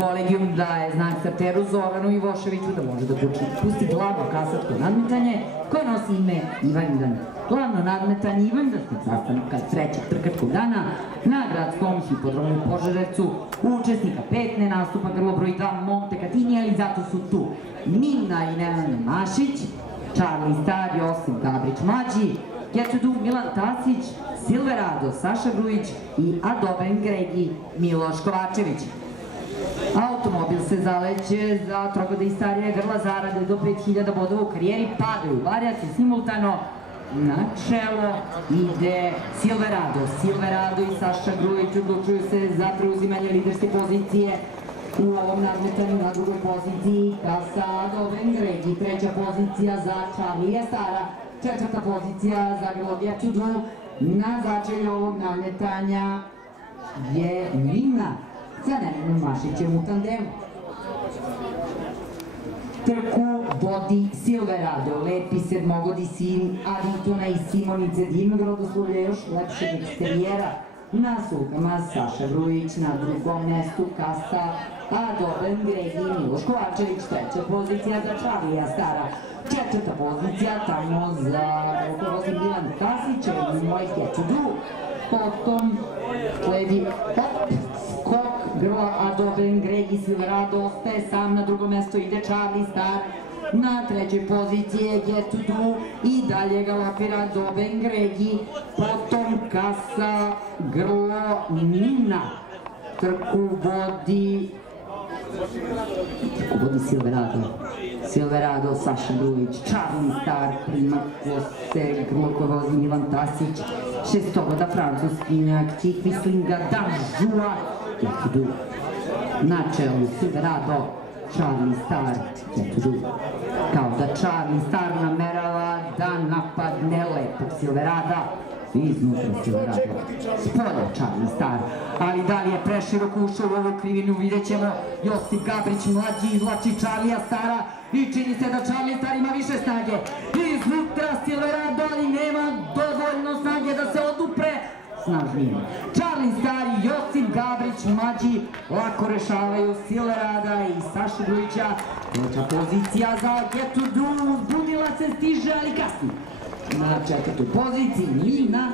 Kolegijum daje znak starteru Zoranu Ivoševiću da može da pusti glavno kasačko nadmetanje koje nosi ime Ivandan. Glavno nadmetanje Ivandanskog sastanka trećeg trkačkog dana na gradskom hipodromu u Požarevcu. Učesnika petne nastupa grlo broj 2 Montecatini, ali zato su tu Nina i Nenad Mašić, Charlie Star, Josip Gabrić mlađi, Getsudu Milan Tasić, Silverado Saša Grujić i Adoben Gregi Miloš Kovačević. Automobil se zaleće za trogode i starije grla, zarade do 5000 bodova u karijeri, padaju varijaci simultano. Na čelo ide Silverado. Silverado i Saša Grujić odlučuju se za preuzimanje liderske pozicije u ovom nadmetanju. Na drugoj poziciji Kasa Adoben Gregi, treća pozicija za Charlie Stara, četvrta pozicija za Globija Čudu. Na začelju ovog nadmetanja je Nina sa Nenadom Mašićem u tandemu. Trku vodi Silverado, lepi sedmogodi sin Adingtona i Simonice Divnog rodoslovlja, još lepšeg eksterijera. Na sulkama Saša Grujić, na drugom mestu Kasa Adoben Gregi Miloš Kovačević, treća pozicija za Charlie Stara, četvrta pozicija tamo za rukovodstvo Milan Tasić i moj Getsudu. Potom sledi skok grla Adoben Gregi. Silverado ostaje sam, na drugo mesto ide Charlie Star, na trećoj poziciji je Getsudu i dalje galopira Adoben Gregi, potom Kasa grlo Nina. Trku vodi Silverado, Saša Grujić, Charlie Star, prima se grlo koje vozi Milan Tasić, šestogoda francuskinjak, Čikvislinga, Danžua, Getsudu. Na čelu Silverado, Charlie Star, Getsudu. Kao da Charlie Star namerava da napadne lepog Silverada. Iznutra Silverado, spolja Charlie Star, ali da li je preširoko ušao u ovu krivinu, vidjet ćemo. Josip Gabrić mlađi izvlači Charlie Stara i čini se da Charlie Star ima više snage. Iznutra Silverado, ali nema dovoljno snage da se odupre snažnije. Charlie Star i Josip Gabrić mlađi lako rešavaju Silverada i Sašu Grujića. Treća pozicija za Getsudu, uzbunila se, stiže, ali kasni. Na četvrtoj poziciji Nina.